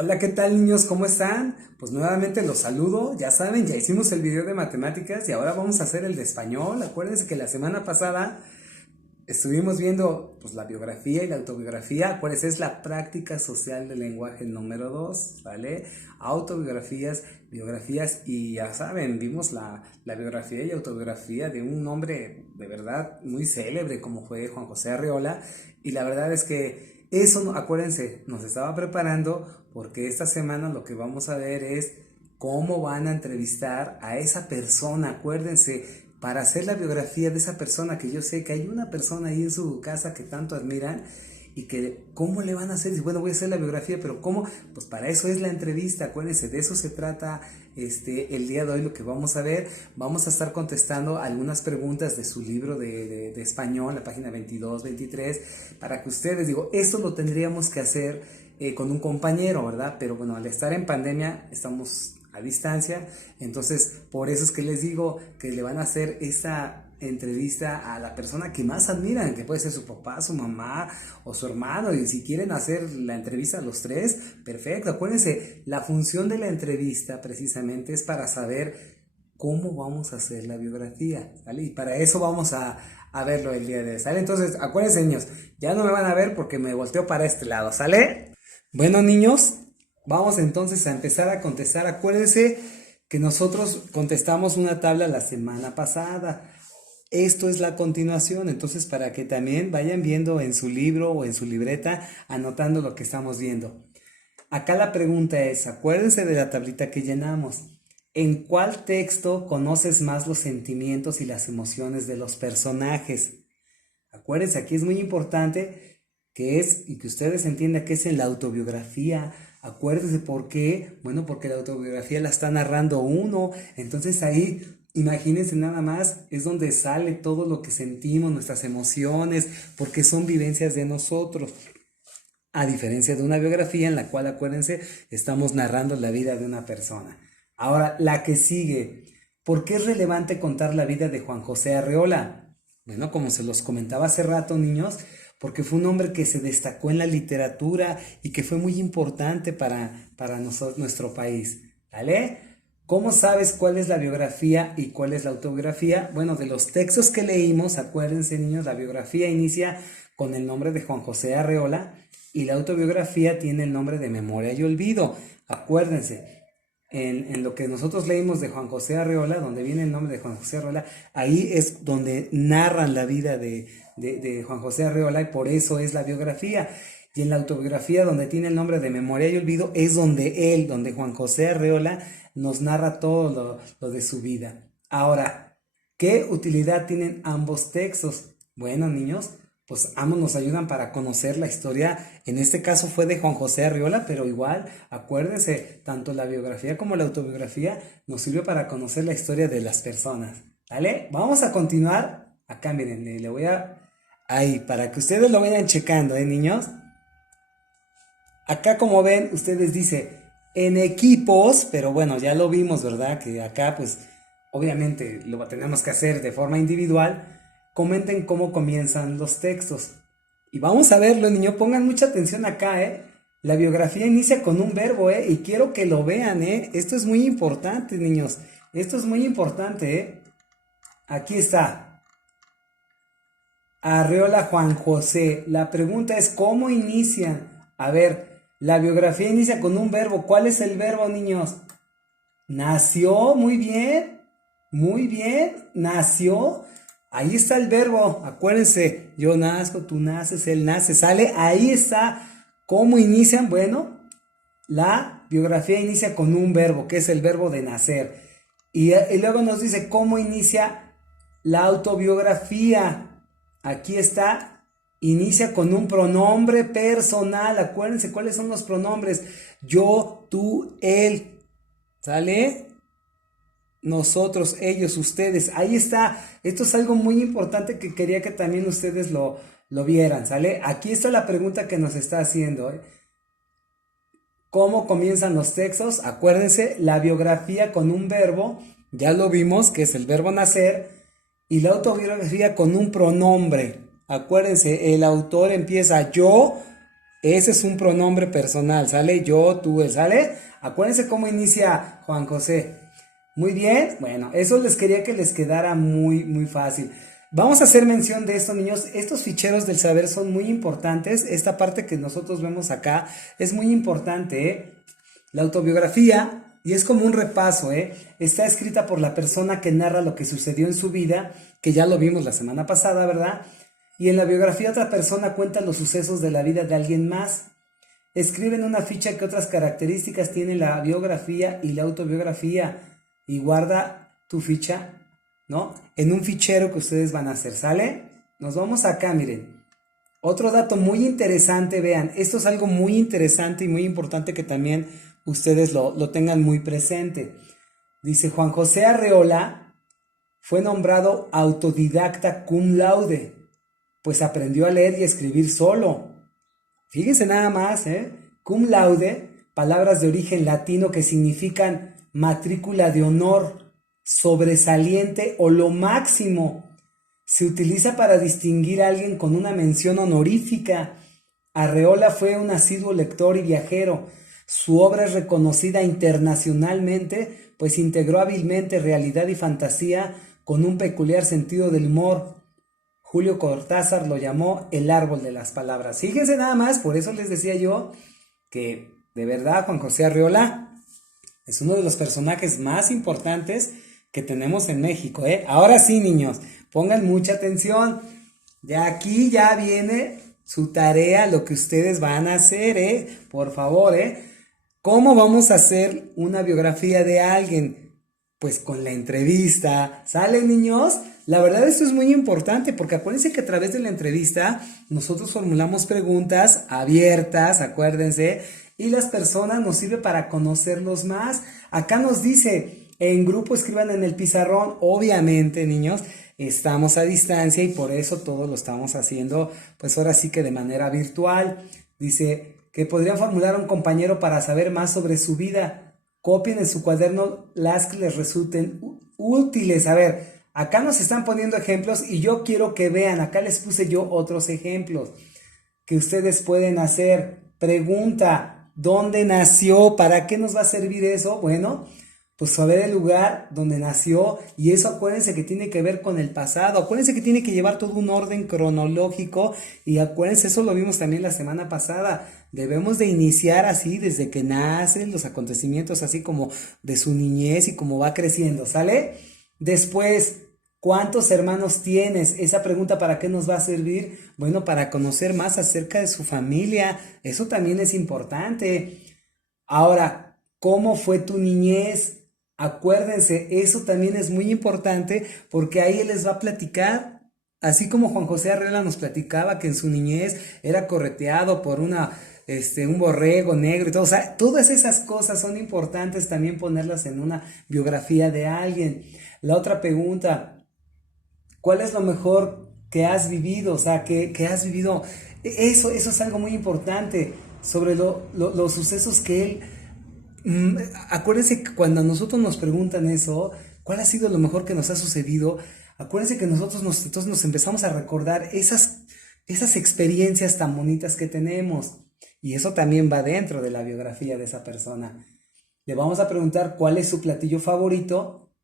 Hola, ¿qué tal niños? ¿Cómo están? Pues nuevamente los saludo, ya saben, ya hicimos el video de matemáticas y ahora vamos a hacer el de español. Acuérdense que la semana pasada estuvimos viendo pues la biografía y la autobiografía. Acuérdense, es la práctica social del lenguaje número 2, ¿vale? Autobiografías, biografías y ya saben, vimos la biografía y autobiografía de un hombre de verdad muy célebre como fue Juan José Arreola, y la verdad es que eso, acuérdense, nos estaba preparando porque esta semana lo que vamos a ver es cómo van a entrevistar a esa persona. Acuérdense, para hacer la biografía de esa persona, que yo sé que hay una persona ahí en su casa que tanto admiran y que cómo le van a hacer. Y bueno, voy a hacer la biografía, pero ¿cómo? Pues para eso es la entrevista. Acuérdense, de eso se trata el día de hoy. Lo que vamos a ver, vamos a estar contestando algunas preguntas de su libro de español, la página 22, 23, para que ustedes, digo, esto lo tendríamos que hacer con un compañero, ¿verdad? Pero bueno, al estar en pandemia estamos a distancia, entonces por eso es que les digo que le van a hacer esta entrevista a la persona que más admiran, que puede ser su papá, su mamá o su hermano, y si quieren hacer la entrevista a los tres, perfecto. Acuérdense, la función de la entrevista precisamente es para saber cómo vamos a hacer la biografía, ¿vale? Y para eso vamos a verlo el día de hoy, ¿sale? Entonces, acuérdense niños, ya no me van a ver porque me volteo para este lado, ¿sale? Bueno niños, vamos entonces a empezar a contestar. Acuérdense que nosotros contestamos una tabla la semana pasada. Esto es la continuación, entonces para que también vayan viendo en su libro o en su libreta, anotando lo que estamos viendo. Acá la pregunta es, acuérdense de la tablita que llenamos. ¿En cuál texto conoces más los sentimientos y las emociones de los personajes? Acuérdense, aquí es muy importante que es, y que ustedes entiendan que es en la autobiografía. Acuérdense por qué. Bueno, porque la autobiografía la está narrando uno. Entonces ahí, imagínense nada más, es donde sale todo lo que sentimos, nuestras emociones, porque son vivencias de nosotros. A diferencia de una biografía en la cual, acuérdense, estamos narrando la vida de una persona. Ahora, la que sigue. ¿Por qué es relevante contar la vida de Juan José Arreola? Bueno, como se los comentaba hace rato, niños, porque fue un hombre que se destacó en la literatura y que fue muy importante para nuestro país. ¿Vale? ¿Cómo sabes cuál es la biografía y cuál es la autobiografía? Bueno, de los textos que leímos, acuérdense niños, la biografía inicia con el nombre de Juan José Arreola y la autobiografía tiene el nombre de Memoria y Olvido. Acuérdense, en lo que nosotros leímos de Juan José Arreola, donde viene el nombre de Juan José Arreola, ahí es donde narran la vida de Juan José Arreola y por eso es la biografía. Y en la autobiografía, donde tiene el nombre de Memoria y Olvido, es donde Juan José Arreola, nos narra todo lo de su vida. Ahora, ¿qué utilidad tienen ambos textos? Bueno, niños, pues ambos nos ayudan para conocer la historia. En este caso fue de Juan José Arriola, pero igual, acuérdense, tanto la biografía como la autobiografía nos sirve para conocer la historia de las personas. ¿Vale? Vamos a continuar. Acá, miren, le voy a... Ahí, para que ustedes lo vayan checando, niños? Acá, como ven, ustedes dice en equipos, pero bueno, ya lo vimos, ¿verdad? Que acá, pues, obviamente lo tenemos que hacer de forma individual. Comenten cómo comienzan los textos. Y vamos a verlo, niño, pongan mucha atención acá, ¿eh? La biografía inicia con un verbo, ¿eh? Y quiero que lo vean, ¿eh? Esto es muy importante, niños. Esto es muy importante, ¿eh? Aquí está. Arreola Juan José. La pregunta es, ¿cómo inician? A ver, la biografía inicia con un verbo. ¿Cuál es el verbo, niños? Nació, muy bien. Muy bien, nació. Ahí está el verbo, acuérdense, yo nazco, tú naces, él nace, sale, ahí está. ¿Cómo inician? Bueno, la biografía inicia con un verbo, que es el verbo de nacer. Y luego nos dice cómo inicia la autobiografía. Aquí está, inicia con un pronombre personal. Acuérdense cuáles son los pronombres. Yo, tú, él. ¿Sale? Nosotros, ellos, ustedes, ahí está. Esto es algo muy importante que quería que también ustedes lo vieran, ¿sale? Aquí está la pregunta que nos está haciendo, ¿eh? ¿Cómo comienzan los textos? Acuérdense, la biografía con un verbo, ya lo vimos, que es el verbo nacer, y la autobiografía con un pronombre. Acuérdense, el autor empieza yo, Ese es un pronombre personal, ¿sale? Yo, tú, él, ¿sale? Acuérdense cómo inicia Juan José. Muy bien, bueno, eso les quería que les quedara muy, muy fácil. Vamos a hacer mención de esto, niños. Estos ficheros del saber son muy importantes. Esta parte que nosotros vemos acá es muy importante, ¿eh? La autobiografía, y es como un repaso, ¿eh? Está escrita por la persona que narra lo que sucedió en su vida, que ya lo vimos la semana pasada, ¿verdad? Y en la biografía otra persona cuenta los sucesos de la vida de alguien más. Escribe en una ficha qué otras características tiene la biografía y la autobiografía y guarda tu ficha, ¿no? En un fichero que ustedes van a hacer, ¿sale? Nos vamos acá, miren. Otro dato muy interesante, vean, esto es algo muy interesante y muy importante que también ustedes lo tengan muy presente. Dice, Juan José Arreola fue nombrado autodidacta cum laude, pues aprendió a leer y escribir solo. Fíjense nada más, ¿eh? Cum laude, palabras de origen latino que significan matrícula de honor, sobresaliente o lo máximo. Se utiliza para distinguir a alguien con una mención honorífica. Arreola fue un asiduo lector y viajero. Su obra es reconocida internacionalmente, pues integró hábilmente realidad y fantasía con un peculiar sentido del humor. Julio Cortázar lo llamó el árbol de las palabras. Fíjense nada más, por eso les decía yo que de verdad Juan José Arreola es uno de los personajes más importantes que tenemos en México, ¿eh? Ahora sí, niños, pongan mucha atención. De aquí ya viene su tarea, lo que ustedes van a hacer, ¿eh? Por favor, ¿eh? ¿Cómo vamos a hacer una biografía de alguien? Pues con la entrevista. ¿Sale, niños? La verdad esto es muy importante porque acuérdense que a través de la entrevista nosotros formulamos preguntas abiertas, acuérdense, y las personas nos sirve para conocerlos más. Acá nos dice, en grupo escriban en el pizarrón, obviamente, niños, estamos a distancia y por eso todo lo estamos haciendo, pues ahora sí que de manera virtual. Dice que podrían formular a un compañero para saber más sobre su vida. Copien en su cuaderno las que les resulten útiles. A ver, acá nos están poniendo ejemplos y yo quiero que vean, acá les puse yo otros ejemplos que ustedes pueden hacer. Pregunta, ¿dónde nació? ¿Para qué nos va a servir eso? Bueno, pues saber el lugar donde nació, y eso acuérdense que tiene que ver con el pasado, acuérdense que tiene que llevar todo un orden cronológico, y acuérdense, eso lo vimos también la semana pasada, debemos de iniciar así desde que nacen los acontecimientos, así como de su niñez y cómo va creciendo, ¿sale? Después, ¿cuántos hermanos tienes? Esa pregunta, ¿para qué nos va a servir? Bueno, para conocer más acerca de su familia, eso también es importante. Ahora, ¿cómo fue tu niñez? Acuérdense, eso también es muy importante porque ahí él les va a platicar, así como Juan José Arreola nos platicaba que en su niñez era correteado por un borrego negro y todo. O sea, todas esas cosas son importantes también ponerlas en una biografía de alguien. La otra pregunta, ¿cuál es lo mejor que has vivido? O sea, que has vivido. Eso es algo muy importante sobre los sucesos que él. Acuérdense que cuando a nosotros nos preguntan eso, ¿cuál ha sido lo mejor que nos ha sucedido? Acuérdense que entonces nos empezamos a recordar esas experiencias tan bonitas que tenemos. Y eso también va dentro de la biografía de esa persona. Le vamos a preguntar cuál es su platillo favorito.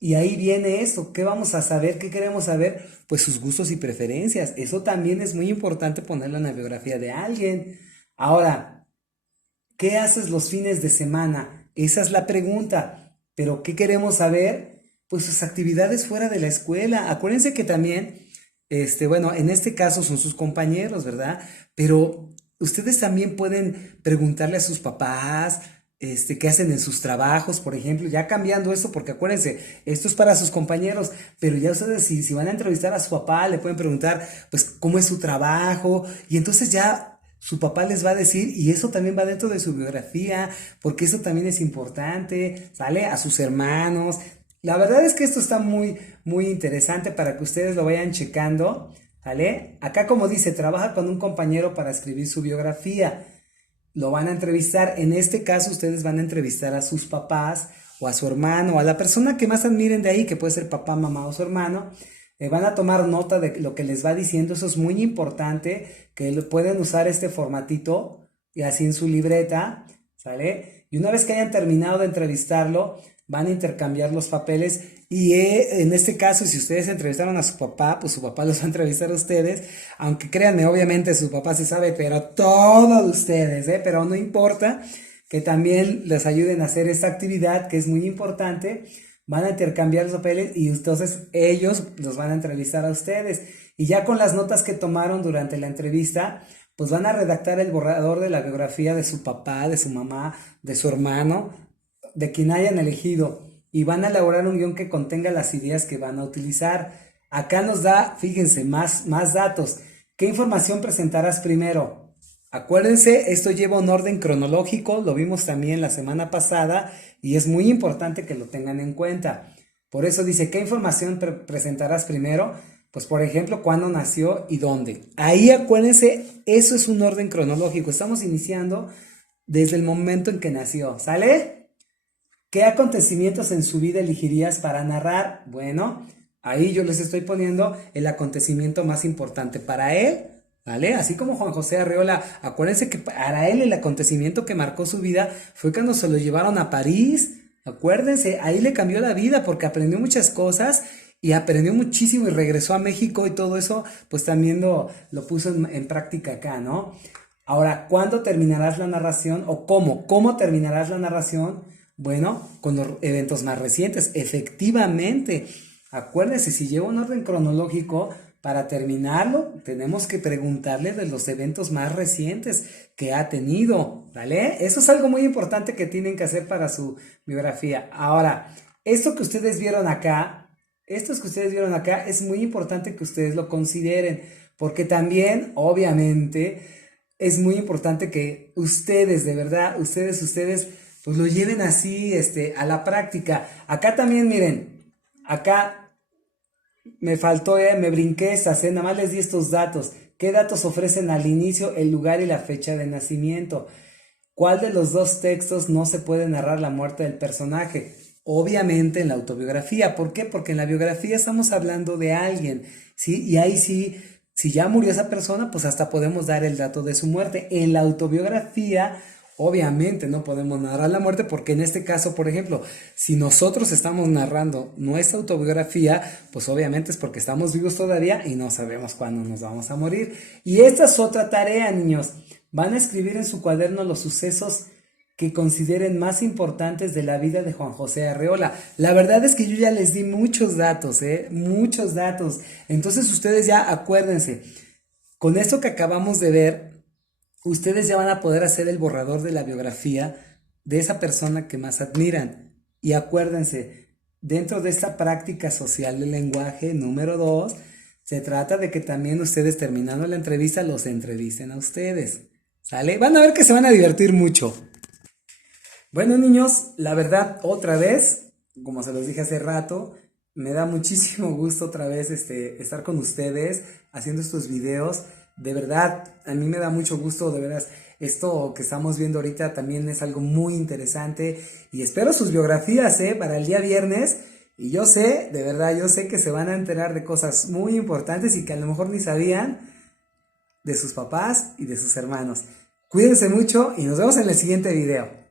Y ahí viene eso. ¿Qué vamos a saber? ¿Qué queremos saber? Pues sus gustos y preferencias. Eso también es muy importante ponerlo en la biografía de alguien. Ahora, ¿qué haces los fines de semana? Esa es la pregunta. Pero ¿qué queremos saber? Pues sus actividades fuera de la escuela. Acuérdense que también, bueno, en este caso son sus compañeros, ¿verdad? Pero ustedes también pueden preguntarle a sus papás, qué hacen en sus trabajos, por ejemplo, ya cambiando esto, porque acuérdense, esto es para sus compañeros, pero ya ustedes si van a entrevistar a su papá, le pueden preguntar, pues, cómo es su trabajo, y entonces ya su papá les va a decir, y eso también va dentro de su biografía, porque eso también es importante, ¿sale? A sus hermanos. La verdad es que esto está muy, muy interesante para que ustedes lo vayan checando, ¿vale? Acá como dice, trabaja con un compañero para escribir su biografía. Lo van a entrevistar. En este caso, ustedes van a entrevistar a sus papás o a su hermano o a la persona que más admiren de ahí, que puede ser papá, mamá o su hermano. van a tomar nota de lo que les va diciendo. Eso es muy importante, que pueden usar este formatito y así en su libreta, ¿sale? Y una vez que hayan terminado de entrevistarlo, van a intercambiar los papeles y en este caso, si ustedes entrevistaron a su papá, pues su papá los va a entrevistar a ustedes, aunque créanme, obviamente su papá sí sabe, pero todo de ustedes, pero no importa, que también les ayuden a hacer esta actividad que es muy importante. Van a intercambiar los papeles y entonces ellos los van a entrevistar a ustedes. Y ya con las notas que tomaron durante la entrevista, pues van a redactar el borrador de la biografía de su papá, de su mamá, de su hermano, de quien hayan elegido. Y van a elaborar un guión que contenga las ideas que van a utilizar. Acá nos da, fíjense, más datos. ¿Qué información presentarás primero? Acuérdense, esto lleva un orden cronológico, lo vimos también la semana pasada y es muy importante que lo tengan en cuenta. Por eso dice, ¿qué información presentarás primero? Pues por ejemplo, cuándo nació y dónde. Ahí acuérdense, eso es un orden cronológico. Estamos iniciando desde el momento en que nació, ¿sale? ¿Qué acontecimientos en su vida elegirías para narrar? Bueno, ahí yo les estoy poniendo el acontecimiento más importante para él, ¿vale? Así como Juan José Arreola, acuérdense que para él el acontecimiento que marcó su vida fue cuando se lo llevaron a París. Acuérdense, ahí le cambió la vida porque aprendió muchas cosas y aprendió muchísimo y regresó a México y todo eso, pues también lo puso en práctica acá, ¿no? Ahora, ¿cuándo terminarás la narración o cómo? ¿Cómo terminarás la narración? Bueno, con los eventos más recientes, efectivamente. Acuérdense, si lleva un orden cronológico, para terminarlo, tenemos que preguntarle de los eventos más recientes que ha tenido, ¿vale? Eso es algo muy importante que tienen que hacer para su biografía. Ahora, esto que ustedes vieron acá, es muy importante que ustedes lo consideren, porque también, obviamente, es muy importante que ustedes, de verdad, ustedes, pues lo lleven así, a la práctica. Acá también, miren, acá me faltó, me brinqué estas, nada más les di estos datos. ¿Qué datos ofrecen al inicio, el lugar y la fecha de nacimiento? ¿Cuál de los dos textos no se puede narrar la muerte del personaje? Obviamente en la autobiografía. ¿Por qué? Porque en la biografía estamos hablando de alguien, ¿sí? Y ahí sí, si ya murió esa persona, pues hasta podemos dar el dato de su muerte. En la autobiografía, obviamente no podemos narrar la muerte porque en este caso, por ejemplo, si nosotros estamos narrando nuestra autobiografía, pues obviamente es porque estamos vivos todavía y no sabemos cuándo nos vamos a morir. Y esta es otra tarea, niños. Van a escribir en su cuaderno los sucesos que consideren más importantes de la vida de Juan José Arreola. La verdad es que yo ya les di muchos datos, muchos datos. Entonces ustedes ya acuérdense, con esto que acabamos de ver, ustedes ya van a poder hacer el borrador de la biografía de esa persona que más admiran. Y acuérdense, dentro de esta práctica social del lenguaje número 2, se trata de que también ustedes terminando la entrevista los entrevisten a ustedes. ¿Sale? Van a ver que se van a divertir mucho. Bueno, niños, la verdad, otra vez, como se los dije hace rato, me da muchísimo gusto otra vez estar con ustedes haciendo estos videos. De verdad, a mí me da mucho gusto, de veras, esto que estamos viendo ahorita también es algo muy interesante y espero sus biografías, para el día viernes. Y yo sé, de verdad, yo sé que se van a enterar de cosas muy importantes y que a lo mejor ni sabían de sus papás y de sus hermanos. Cuídense mucho y nos vemos en el siguiente video.